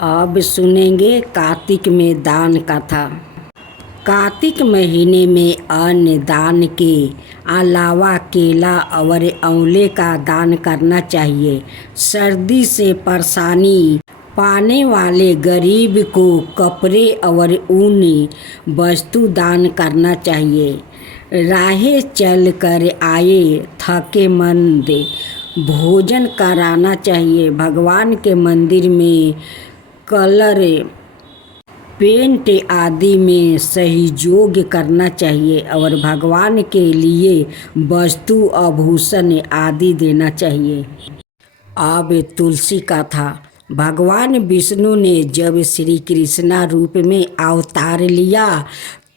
अब सुनेंगे कार्तिक में दान कथा। कार्तिक महीने में अन्न दान के अलावा केला और आंवले का दान करना चाहिए। सर्दी से परेशानी पाने वाले गरीब को कपड़े और ऊनी वस्तु दान करना चाहिए। राहें चल कर आए थके मंद भोजन कराना चाहिए। भगवान के मंदिर में कलर पेंट आदि में सहयोग करना चाहिए और भगवान के लिए वस्तु आभूषण आदि देना चाहिए। अब तुलसी कथा। भगवान विष्णु ने जब श्री कृष्ण रूप में अवतार लिया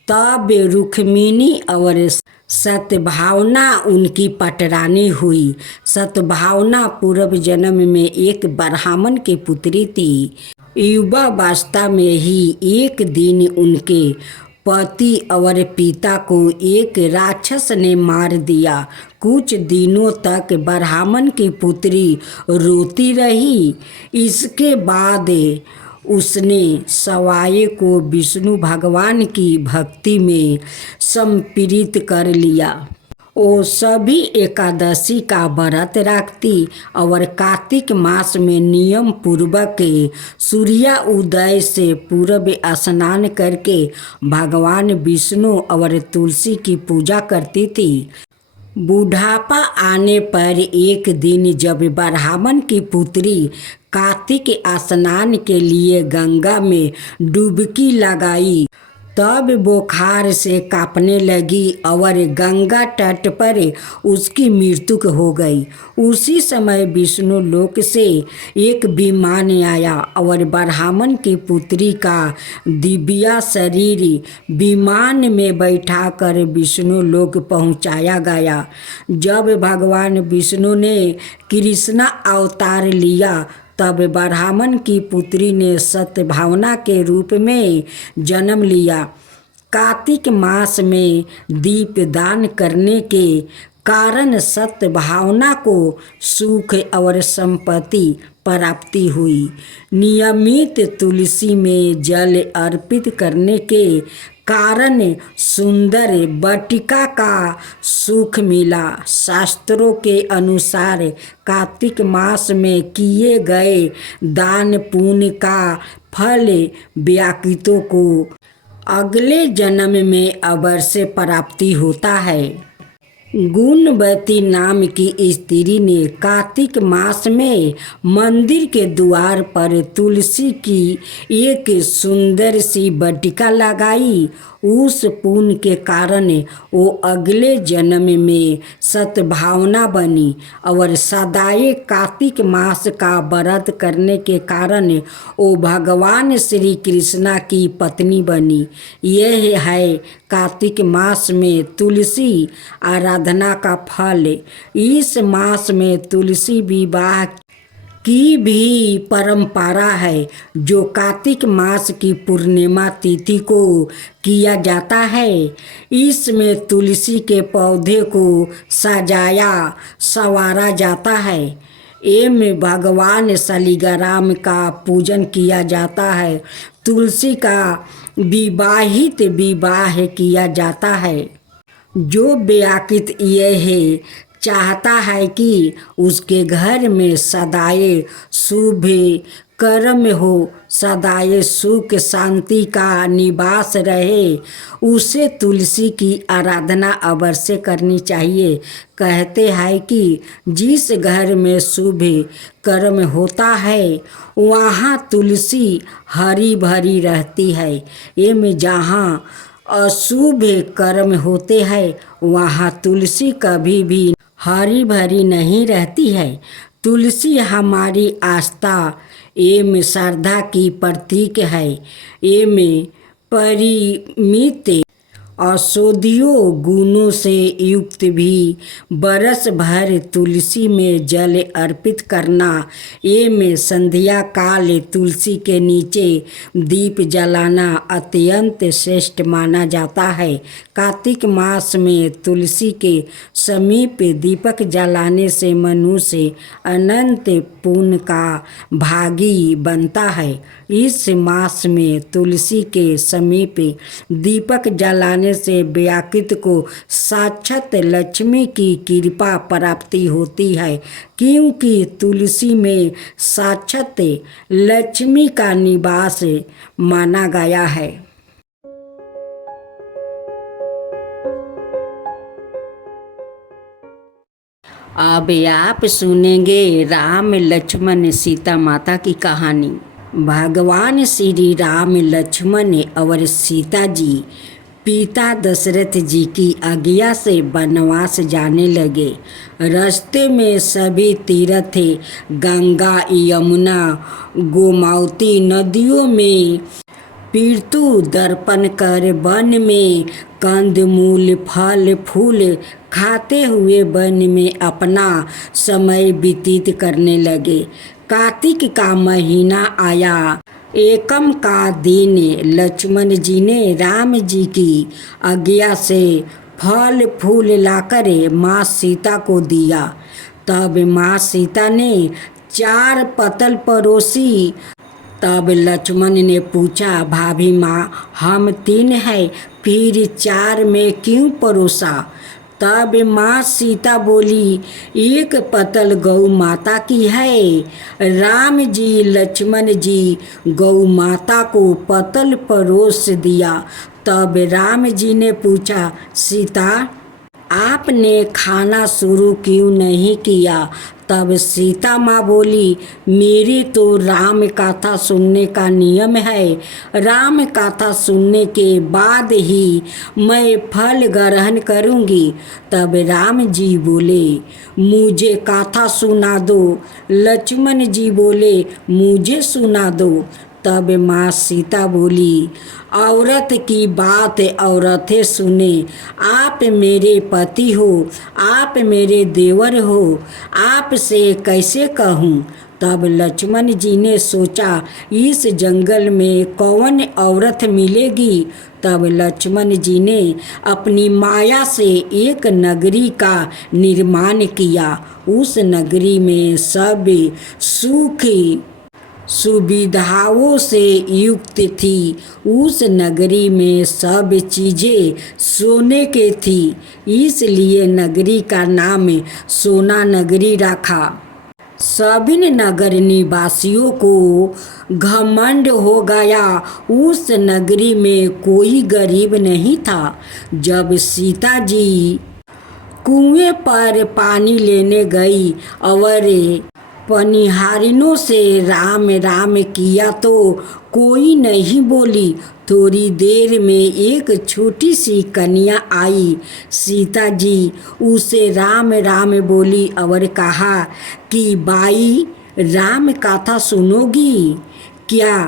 तब रुक्मिणी और सतभावना उनकी पटरानी हुई। सतभावना पूर्व जन्म में एक ब्राह्मण की पुत्री थी। युवावस्था में ही एक दिन उनके पति और पिता को एक राक्षस ने मार दिया। कुछ दिनों तक ब्राह्मण की पुत्री रोती रही। इसके बाद उसने सवाए को विष्णु भगवान की भक्ति में समर्पित कर लिया। वो सभी एकादशी का व्रत रखती और कार्तिक मास में नियम पूर्वक सूर्य उदय से पूर्व स्नान करके भगवान विष्णु और तुलसी की पूजा करती थी। बुढ़ापा आने पर एक दिन जब ब्राह्मण की पुत्री कार्तिक स्नान के लिए गंगा में डुबकी लगाई तब बुखार से कांपने लगी और गंगा तट पर उसकी मृत्यु हो गई। उसी समय विष्णु लोक से एक विमान आया और ब्राह्मण की पुत्री का दिव्य शरीर विमान में बैठाकर विष्णु लोक पहुंचाया गया। जब भगवान विष्णु ने कृष्ण अवतार लिया तब ब्राह्मण की पुत्री ने सतभावना के रूप में जन्म लिया। कार्तिक मास में दीप दान करने के कारण सतभावना को सुख और संपत्ति प्राप्ति हुई। नियमित तुलसी में जल अर्पित करने के कारण सुंदर वाटिका का सुख मिला। शास्त्रों के अनुसार कार्तिक मास में किए गए दान पुण्य का फल व्यक्तियों को अगले जन्म में अवश्य प्राप्ति होता है। गुणवती नाम की स्त्री ने कार्तिक मास में मंदिर के द्वार पर तुलसी की एक सुंदर सी वाटिका लगाई। उस पुण्य के कारण वो अगले जन्म में सतभावना बनी और सदाए कार्तिक मास का व्रत करने के कारण वो भगवान श्री कृष्ण की पत्नी बनी। यह है कार्तिक मास में तुलसी आराधना का फल। इस मास में तुलसी विवाह की भी परंपरा है जो कार्तिक मास की पूर्णिमा तिथि को किया जाता है। इसमें तुलसी के पौधे को सजाया संवारा जाता है एवं भगवान शालिग्राम का पूजन किया जाता है। तुलसी का विवाहित विवाह किया जाता है। जो व्यक्ति यह चाहता है कि उसके घर में सदाए शुभ कर्म हो, सदाए सुख शांति का निवास रहे, उसे तुलसी की आराधना अवश्य करनी चाहिए। कहते हैं कि जिस घर में शुभ कर्म होता है वहाँ तुलसी हरी भरी रहती है एवं जहाँ अशुभ कर्म होते हैं वहाँ तुलसी कभी भी हरी भरी नहीं रहती है। तुलसी हमारी आस्था एवं श्रद्धा की प्रतीक है एवं परिमित औषधियों गुणों से युक्त भी बरस भर तुलसी में जल अर्पित करना, ये में संध्या काल तुलसी के नीचे दीप जलाना अत्यंत श्रेष्ठ माना जाता है। कार्तिक मास में तुलसी के समीप दीपक जलाने से मनुष्य अनंत पुण्य का भागी बनता है। इस मास में तुलसी के समीप दीपक जलाने से व्याकृत को साक्षात लक्ष्मी की कृपा प्राप्ति होती है, क्योंकि तुलसी में साक्षात लक्ष्मी का निवास माना गया है। अब आप सुनेंगे राम लक्ष्मण सीता माता की कहानी। भगवान श्री राम लक्ष्मण और सीता जी पिता दशरथ जी की आज्ञा से वनवास जाने लगे। रास्ते में सभी तीर्थ गंगा, यमुना, गोमती नदियों में पितृ दर्पण कर वन में कंदमूल फल फूल खाते हुए वन में अपना समय व्यतीत करने लगे। कार्तिक का महीना आया। एकम का दिन लक्ष्मण जी ने राम जी की आज्ञा से फल फूल लाकर माँ सीता को दिया। तब माँ सीता ने 4 पतल परोसी। तब लक्ष्मण ने पूछा, भाभी माँ, हम 3 हैं, फिर 4 में क्यों परोसा? तब माँ सीता बोली, 1 पतल गौ माता की है। राम जी लक्ष्मण जी गौ माता को पतल परोस दिया। तब राम जी ने पूछा, सीता, आपने खाना शुरू क्यों नहीं किया? तब सीता माँ बोली, मेरी तो राम कथा सुनने का नियम है। राम कथा सुनने के बाद ही मैं फल ग्रहण करूँगी। तब राम जी बोले, मुझे कथा सुना दो। लक्ष्मण जी बोले, मुझे सुना दो। तब माँ सीता बोली, औरत की बात औरतें सुने। आप मेरे पति हो, आप मेरे देवर हो, आपसे कैसे कहूँ? तब लक्ष्मण जी ने सोचा, इस जंगल में कौन औरत मिलेगी? तब लक्ष्मण जी ने अपनी माया से एक नगरी का निर्माण किया। उस नगरी में सब सुख सुविधाओं से युक्त थी। उस नगरी में सब चीज़ें सोने के थी, इसलिए नगरी का नाम सोना नगरी रखा। सभी नगर निवासियों को घमंड हो गया। उस नगरी में कोई गरीब नहीं था। जब सीता जी कुएं पर पानी लेने गई और पनिहारिनों से राम राम किया तो कोई नहीं बोली। थोड़ी देर में एक छोटी सी कन्या आई। सीता जी उसे राम राम बोली और कहा कि बाई, राम कथा सुनोगी क्या?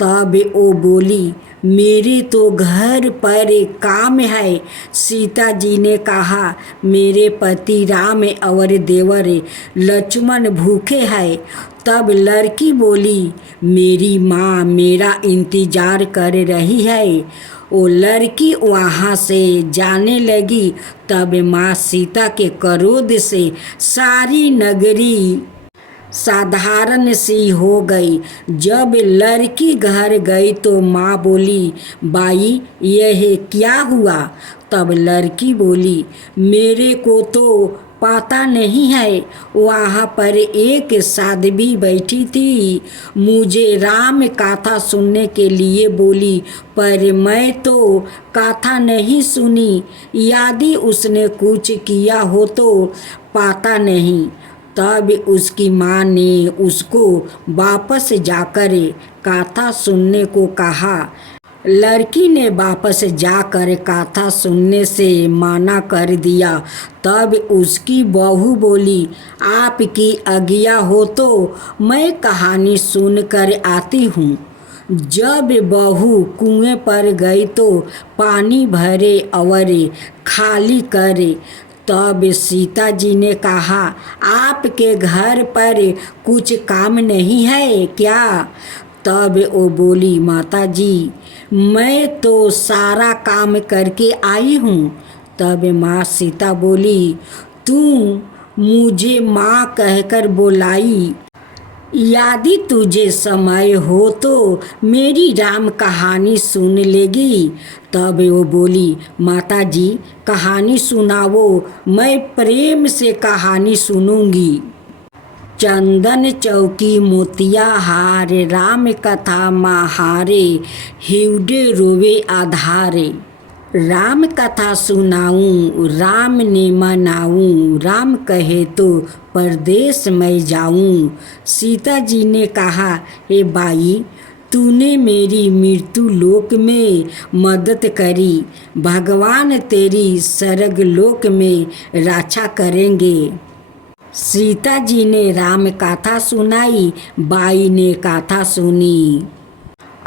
तब वो बोली, मेरे तो घर पर काम है। सीता जी ने कहा, मेरे पति राम और देवर लक्ष्मण भूखे हैं। तब लड़की बोली, मेरी माँ मेरा इंतजार कर रही है। वो लड़की वहाँ से जाने लगी। तब माँ सीता के क्रोध से सारी नगरी साधारण सी हो गई। जब लड़की घर गई तो माँ बोली, बाई, यह क्या हुआ? तब लड़की बोली, मेरे को तो पता नहीं है। वहाँ पर एक साध्वी बैठी थी, मुझे राम कथा सुनने के लिए बोली, पर मैं तो कथा नहीं सुनी। यदि उसने कुछ किया हो तो पता नहीं। तब उसकी माँ ने उसको वापस जाकर कथा सुनने को कहा। लड़की ने वापस जाकर कथा सुनने से मना कर दिया। तब उसकी बहू बोली, आपकी आज्ञा हो तो मैं कहानी सुनकर आती हूँ। जब बहू कुएं पर गई तो पानी भरे और खाली करे। तब सीता जी ने कहा, आपके घर पर कुछ काम नहीं है क्या? तब वो बोली, माता जी मैं तो सारा काम करके आई हूँ। तब माँ सीता बोली, तू मुझे माँ कहकर बुलाई, यदि तुझे समय हो तो मेरी राम कहानी सुन लेगी। तब वो बोली, माता जी कहानी सुनाओ, मैं प्रेम से कहानी सुनूंगी। चंदन चौकी मोतिया हार, राम कथा महारे, हिवड़े रोवे आधारे। राम कथा सुनाऊं, राम ने मनाऊं, राम कहे तो परदेश मैं जाऊं। सीता जी ने कहा, हे बाई तूने मेरी मृत्यु लोक में मदद करी, भगवान तेरी स्वर्ग लोक में रक्षा करेंगे। सीता जी ने राम कथा सुनाई, बाई ने कथा सुनी।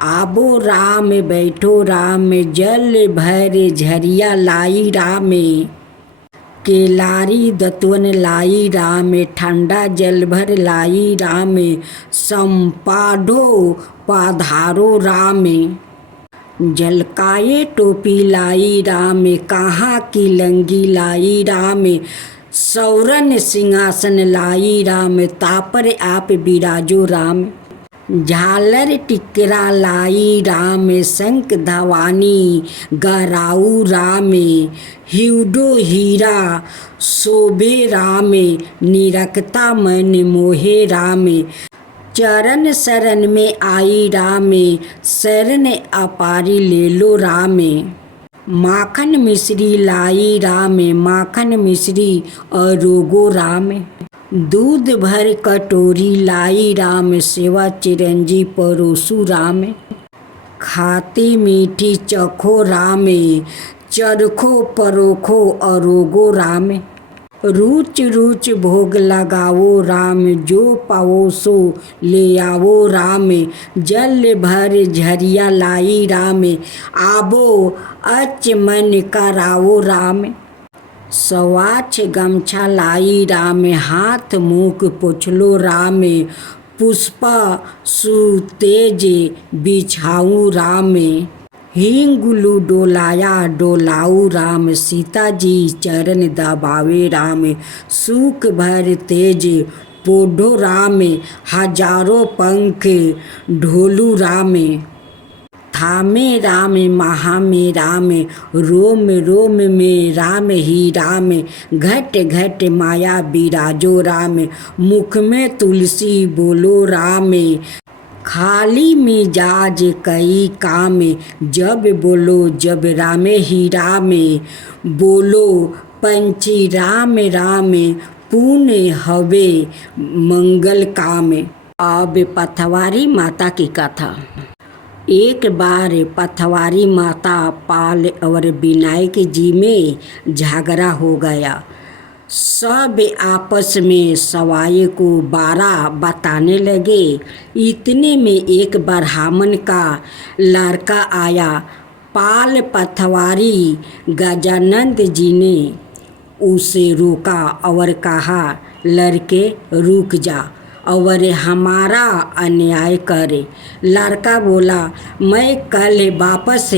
आबो राम बैठो राम, जल भर झरिया लाई राम, केलारी दतवन लाई राम, ठंडा जल भर लाई राम, संपाढ़ो पाधारो राम। झलकाए टोपी लाई राम, कहाँ की लंगी लाई राम, सौरन सिंहासन लाई राम, तापर आप बिराजो राम। झालर टिकरा लाई राम, शंख धवानी गराऊ राम, हिवड़ो हीरा शोभे राम, निरखता मन मोहे राम। चरण शरण में आई राम, शरण अपारी ले लो राम। माखन मिश्री लाई राम, माखन मिश्री अरोगो राम। दूध भर कटोरी लाई राम, सेवा चिरंजी परोसु राम। खाती मीठी चखो राम, चरखो परोखो अरोगो राम। रुच रुच भोग लगाओ राम, जो पाओ सो ले आओ राम। जल भर झरिया लाई राम, आबो अच मन कराओ राम। सवाछ गमछा लाई राम, हाथ मुख पोछलो राम, पुष्पा सुतेज बिछाऊ राम। हिंगुलू डोलाया डोलाऊ राम, सीता जी चरण दबावे राम। सुख भर तेज पोढ़ो राम, हजारों पंख ढोलू राम। थामे राम महा में राम, रोम रोम में राम ही राम। घट घट माया बिराजो राम, मुख में तुलसी बोलो राम। खाली मिजाज कई काम, जब बोलो जब राम ही राम। बोलो पंछी राम राम, पुण्य हवे मंगल काम। अब पथवारी माता की कथा। एक बार पथवारी माता पाल और विनायक जी में झगड़ा हो गया। सब आपस में सवाए को बारह बताने लगे। इतने में एक ब्राह्मण का लड़का आया। पाल पथवारी गजानंद जी ने उसे रोका और कहा, लड़के रुक जा और हमारा अन्याय करे। लड़का बोला, मैं कल वापस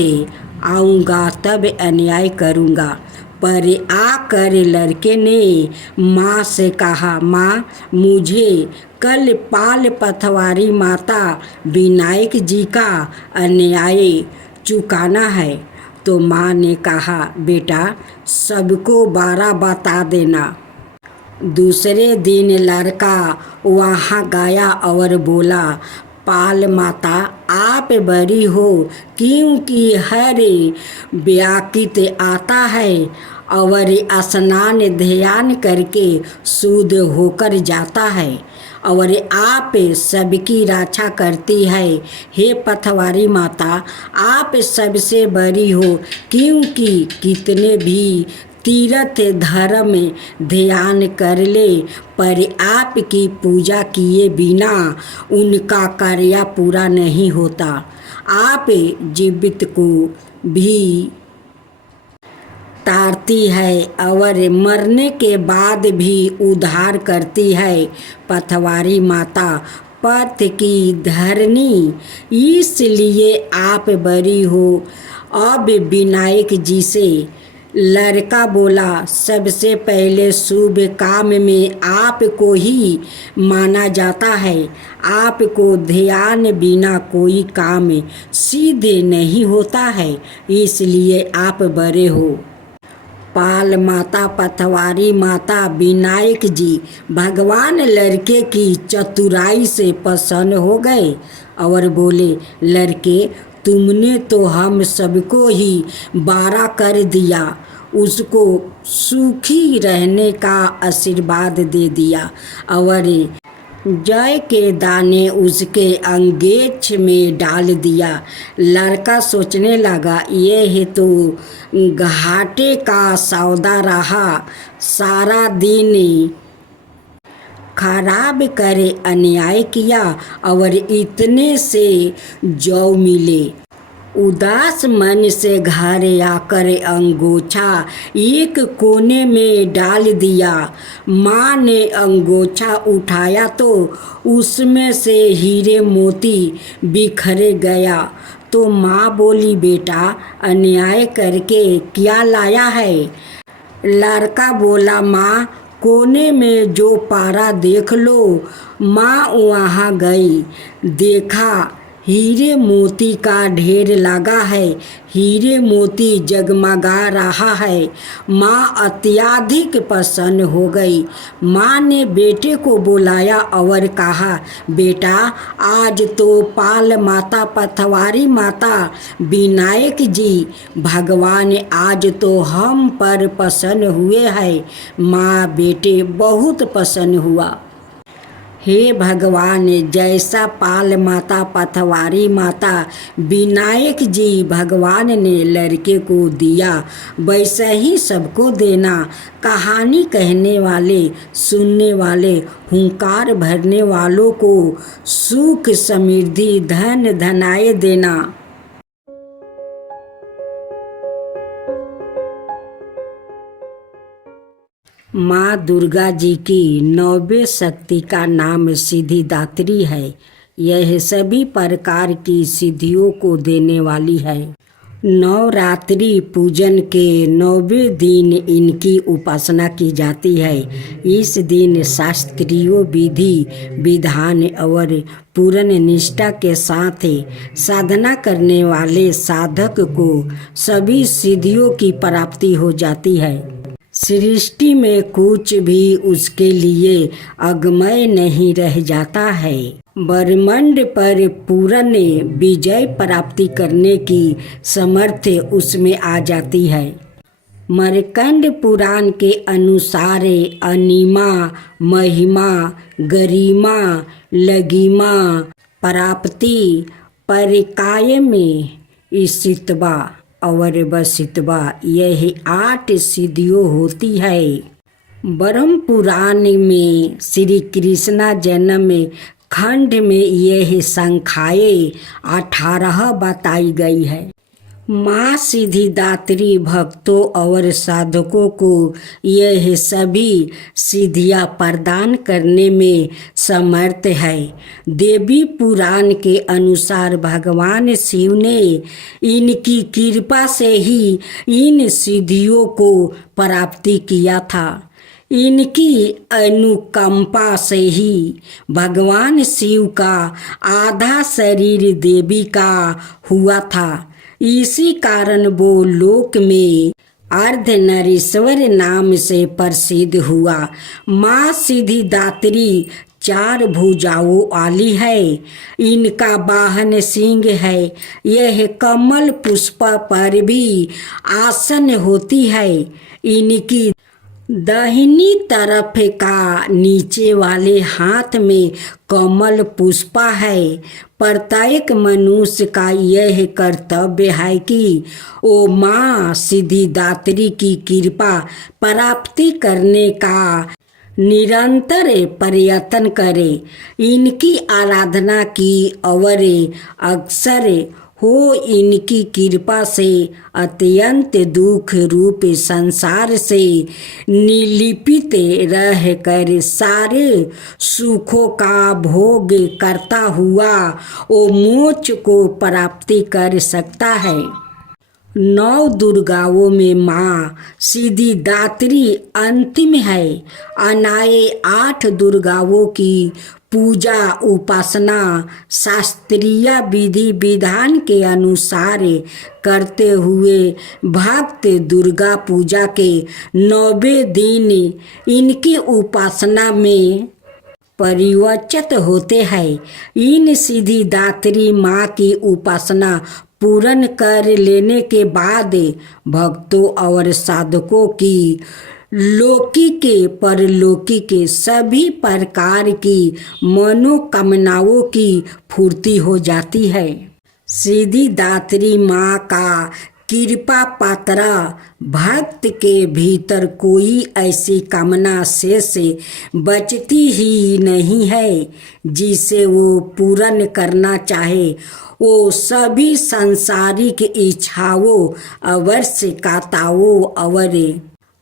आऊँगा तब अन्याय करूँगा। पर आकर लड़के ने माँ से कहा, माँ मुझे कल पाल पथवारी माता विनायक जी का अन्याय चुकाना है। तो माँ ने कहा, बेटा सबको 12 बता देना। दूसरे दिन लड़का वहाँ गया और बोला, पाल माता आप बड़ी हो, क्योंकि हर व्याकित आता है और स्नान ध्यान करके शुद्ध होकर जाता है और आप सबकी रक्षा करती है। हे पथवारी माता आप सबसे बड़ी हो, क्योंकि कितने भी तीर्थ धर्म ध्यान कर ले, पर आपकी पूजा किए बिना उनका कार्य पूरा नहीं होता। आप जीवित को भी तारती है और मरने के बाद भी उद्धार करती है। पथवारी माता पथ की धरनी, इसलिए आप बरी हो। अब विनायक जी से लड़का बोला, सबसे पहले शुभ काम में आपको ही माना जाता है। आपको ध्यान बिना कोई काम सीधे नहीं होता है, इसलिए आप बड़े हो। पाल माता, पथवारी माता, विनायक जी भगवान लड़के की चतुराई से प्रसन्न हो गए और बोले, लड़के तुमने तो हम सबको ही बारा कर दिया, उसको सुखी रहने का आशीर्वाद दे दिया और जय के दाने उसके अंगेछ में डाल दिया। लड़का सोचने लगा, ये तो घाटे का सौदा रहा, सारा दिन खराब करे अन्याय किया और इतने से जौ मिले। उदास मन से घर आकर अंगोछा एक कोने में डाल दिया। माँ ने अंगोछा उठाया तो उसमें से हीरे मोती बिखरे गया। तो माँ बोली, बेटा अन्याय करके क्या लाया है? लड़का बोला, माँ कोने में जो पारा देख लो। माँ वहाँ गई, देखा हीरे मोती का ढेर लगा है, हीरे मोती जगमगा रहा है। माँ अत्यधिक प्रसन्न हो गई। माँ ने बेटे को बुलाया और कहा, बेटा आज तो पाल माता, पथवारी माता, विनायक जी भगवान आज तो हम पर प्रसन्न हुए हैं। माँ बेटे बहुत प्रसन्न हुआ। हे भगवान, जैसा पाल माता, पथवारी माता, विनायक जी भगवान ने लड़के को दिया, वैसा ही सबको देना। कहानी कहने वाले, सुनने वाले, हुंकार भरने वालों को सुख समृद्धि धन धनाए देना। माँ दुर्गा जी की 9वें शक्ति का नाम सिद्धिदात्री है। यह सभी प्रकार की सिद्धियों को देने वाली है। नवरात्रि पूजन के 9वें दिन इनकी उपासना की जाती है। इस दिन शास्त्रीय विधि विधान और पूर्ण निष्ठा के साथ साधना करने वाले साधक को सभी सिद्धियों की प्राप्ति हो जाती है। सृष्टि में कुछ भी उसके लिए अगमय नहीं रह जाता है। ब्रह्मांड पर पूर्ण विजय प्राप्ति करने की समर्थ उसमें आ जाती है। मर्कंड पुराण के अनुसार अनिमा, महिमा, गरिमा, लगिमा, प्राप्ति, परिकाय में स्थितवा और वसितवा, यह 8 सिद्धियों होती है। ब्रह्म पुराण में श्री कृष्ण जन्म खंड में यह संख्याएं 18 बताई गई है। माँ सिद्धिदात्री भक्तों और साधकों को यह सभी सिद्धियाँ प्रदान करने में समर्थ है। देवी पुराण के अनुसार भगवान शिव ने इनकी कृपा से ही इन सिद्धियों को प्राप्ति किया था। इनकी अनुकंपा से ही भगवान शिव का आधा शरीर देवी का हुआ था। इसी कारण वो लोक में अर्धनारीश्वर नाम से प्रसिद्ध हुआ। माँ सिद्धिदात्री 4 भुजाओं वाली है। इनका वाहन सिंह है। यह कमल पुष्प पर भी आसन होती है। इनकी दाहिनी तरफ का नीचे वाले हाथ में कमल पुष्पा है। प्रत्येक मनुष्य का यह कर्तव्य है कि वो माँ सिद्धिदात्री की कृपा प्राप्ति करने का निरंतर प्रयत्न करे। इनकी आराधना की और अक्सर हो इनकी कृपा से अत्यंत दुख रूप संसार से निर्लिपित रह कर सारे सुखों का भोग करता हुआ वो मोक्ष को प्राप्ति कर सकता है। 9 दुर्गाओं में माँ सिद्धिदात्री अंतिम है। अन्य 8 दुर्गाओं की पूजा उपासना शास्त्रीय विधि विधान के अनुसार करते हुए भक्त दुर्गा पूजा के 9वें दिन इनकी उपासना में परिवर्तित होते हैं। इन सिद्धिदात्री माँ की उपासना पूर्ण कर लेने के बाद भक्तों और साधकों की लौकिक परलौकिक सभी प्रकार की मनोकामनाओं की पूर्ति हो जाती है। सिद्धिदात्री माँ का कृपा पात्र भक्त के भीतर कोई ऐसी कामना शेष बचती ही नहीं है जिसे वो पूर्ण करना चाहे। वो सभी सांसारिक इच्छाओं आवश्यकताओं और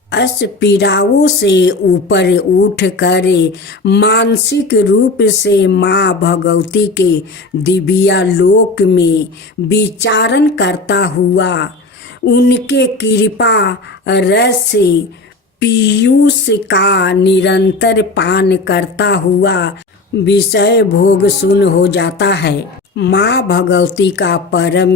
अस्पीराओं से ऊपर उठकर मानसिक रूप से माँ भगवती के दिव्य लोक में विचरण करता हुआ उनके कृपा रस पीयूष का निरंतर पान करता हुआ विषय भोग शून्य हो जाता है। माँ भगवती का परम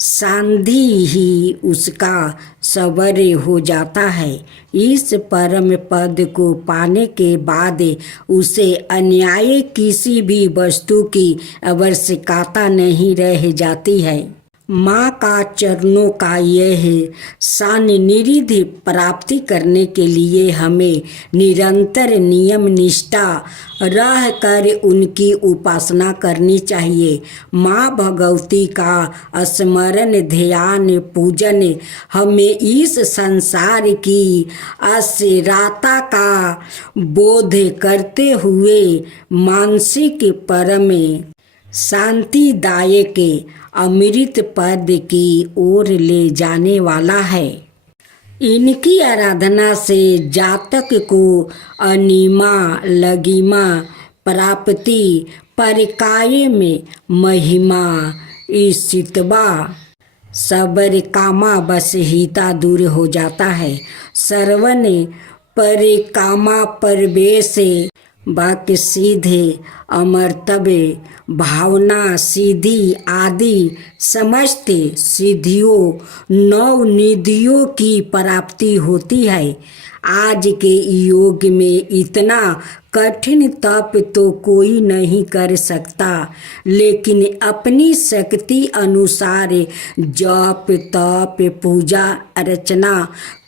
सानिध्य ही उसका सबर हो जाता है। इस परम पद को पाने के बाद उसे अन्याय किसी भी वस्तु की आवश्यकता नहीं रह जाती है। माँ का चरणों का यह सान्निध्य प्राप्ति करने के लिए हमें निरंतर नियम निष्ठा रह कर उनकी उपासना करनी चाहिए। माँ भगवती का स्मरण ध्यान पूजन हमें इस संसार की अस्थिरता का बोध करते हुए मानसिक परम शांतिदायक अमृत पद की ओर ले जाने वाला है। इनकी आराधना से जातक को अनिमा लगिमा प्राप्ति परकाय में महिमा ईशितवा सबर कामा बसहिता दूर हो जाता है। श्रवण परिकामा परवेश वाक्य सीधे अमर्तव्य भावना सीधी आदि समस्त सिद्धियों 9 निधियों की प्राप्ति होती है। आज के युग में इतना कठिन तप तो कोई नहीं कर सकता, लेकिन अपनी शक्ति अनुसार जप तप पूजा अर्चना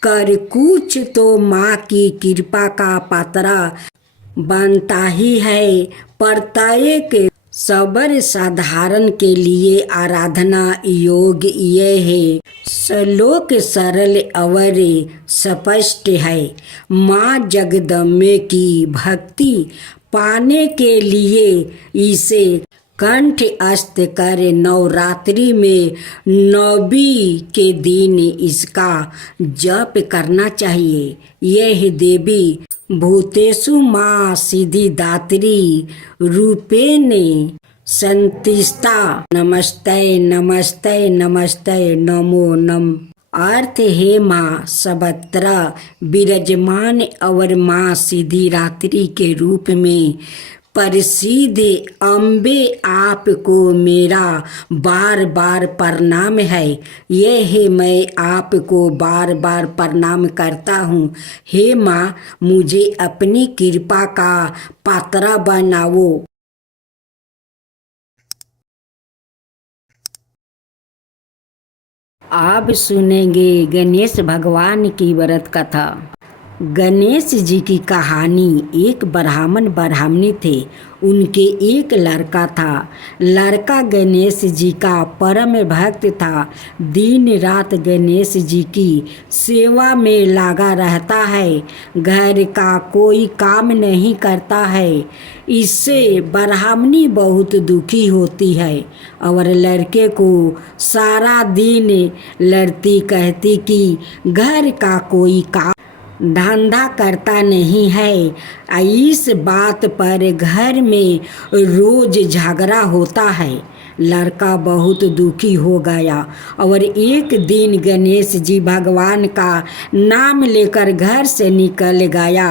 कर कुछ तो माँ की कृपा का पात्र बनता ही है। प्रत्येक सबर साधारण के लिए आराधना योग ये है। श्लोक सरल और स्पष्ट है। माँ जगदम्बे की भक्ति पाने के लिए इसे कंठस्थ कर नवरात्रि में 9वीं के दिन इसका जप करना चाहिए। यह देवी भूतेषु माँ सिद्धिदात्री रूपेण संतिष्ठा। नमस्ते नमस्ते नमस्ते नमो नम। अर्थ है माँ सर्वत्र विराजमान और माँ सिद्धिदात्री के रूप में प्रसिद्ध अम्बे आपको मेरा बार बार प्रणाम है। यह है मैं आपको बार बार प्रणाम करता हूँ। हे माँ, मुझे अपनी कृपा का पात्र बनाओ। आप सुनेंगे गणेश भगवान की व्रत कथा। गणेश जी की कहानी। एक ब्राह्मण ब्राह्मणी थे। उनके एक लड़का था। लड़का गणेश जी का परम भक्त था। दिन रात गणेश जी की सेवा में लगा रहता है। घर का कोई काम नहीं करता है। इससे ब्राह्मणी बहुत दुखी होती है और लड़के को सारा दिन लड़ती कहती कि घर का कोई काम धंधा करता नहीं है। इस बात पर घर में रोज झगड़ा होता है। लड़का बहुत दुखी हो गया और एक दिन गणेश जी भगवान का नाम लेकर घर से निकल गया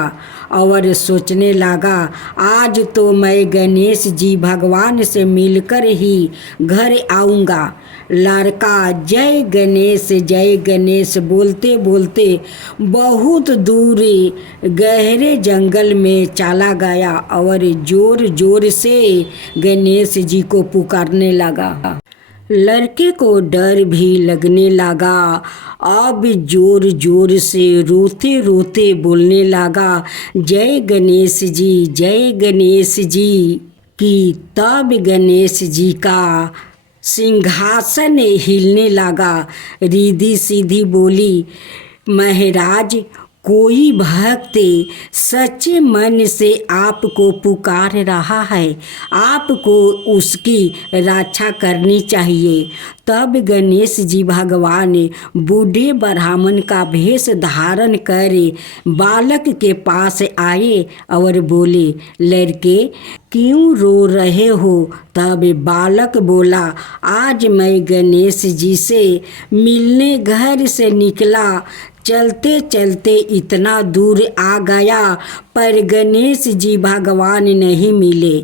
और सोचने लगा, आज तो मैं गणेश जी भगवान से मिलकर ही घर आऊँगा। लड़का जय गणेश बोलते बोलते बहुत दूर गहरे जंगल में चला गया और जोर जोर से गणेश जी को पुकारने लगा। लड़के को डर भी लगने लगा। अब जोर जोर से रोते रोते बोलने लगा, जय गणेश जी कि तब गणेश जी का सिंहासन हिलने लगा। रिद्धि सिद्धि बोली, महाराज, कोई भक्त सच्चे मन से आपको पुकार रहा है, आपको उसकी रक्षा करनी चाहिए। तब गणेश जी भगवान बूढ़े ब्राह्मण का भेष धारण कर बालक के पास आए और बोले, लड़के, क्यों रो रहे हो? तब बालक बोला, आज मैं गणेश जी से मिलने घर से निकला। चलते चलते इतना दूर आ गया पर गणेश जी भगवान नहीं मिले।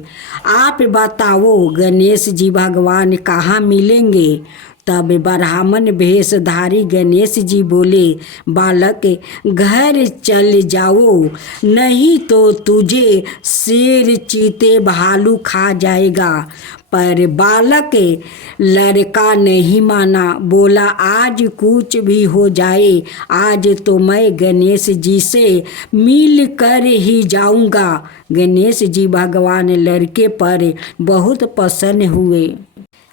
आप बताओ गणेश जी भगवान कहाँ मिलेंगे? तब ब्राह्मण भेषधारी गणेश जी बोले, बालक, घर चल जाओ, नहीं तो तुझे शेर चीते भालू खा जाएगा। पर बालक लड़का नहीं माना, बोला, आज कुछ भी हो जाए, आज तो मैं गणेश जी से मिल कर ही जाऊंगा। गणेश जी भगवान लड़के पर बहुत प्रसन्न हुए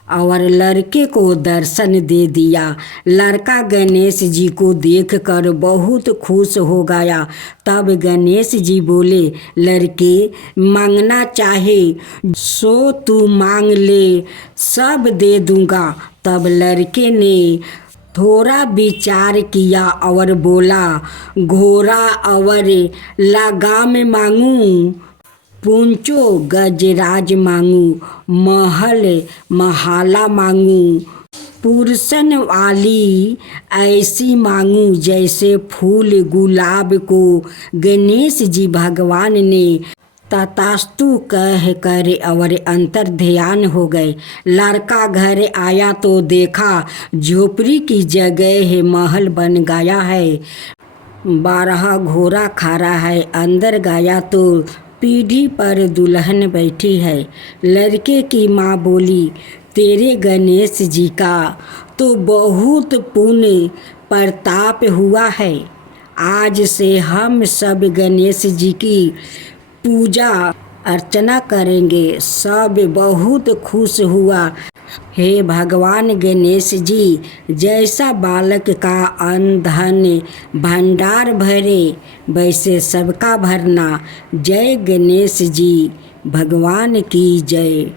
और लड़के को दर्शन दे दिया। लड़का गणेश जी को देखकर बहुत खुश हो गया। तब गणेश जी बोले, लड़के, मांगना चाहे सो तू मांग ले, सब दे दूंगा। तब लड़के ने थोड़ा विचार किया और बोला, घोड़ा और लगाम मांगूं, पूंछो गजराज मांगू, महल महाला मांगू, पुरसन वाली ऐसी मांगू जैसे फूल गुलाब को। गणेश जी भगवान ने तथास्तु कह कर और अंतर ध्यान हो गए। लड़का घर आया तो देखा झोपड़ी की जगह महल बन गया है। 12 घोड़ा खड़ा है। अंदर गया तो पीढ़ी पर दुल्हन बैठी है। लड़के की माँ बोली, तेरे गणेश जी का तो बहुत पुण्य प्रताप हुआ है। आज से हम सब गणेश जी की पूजा अर्चना करेंगे। सब बहुत खुश हुआ। हे भगवान गणेश जी, जैसा बालक का अन्न धन भंडार भरे, वैसे सबका भरना। जय गणेश जी भगवान की जय।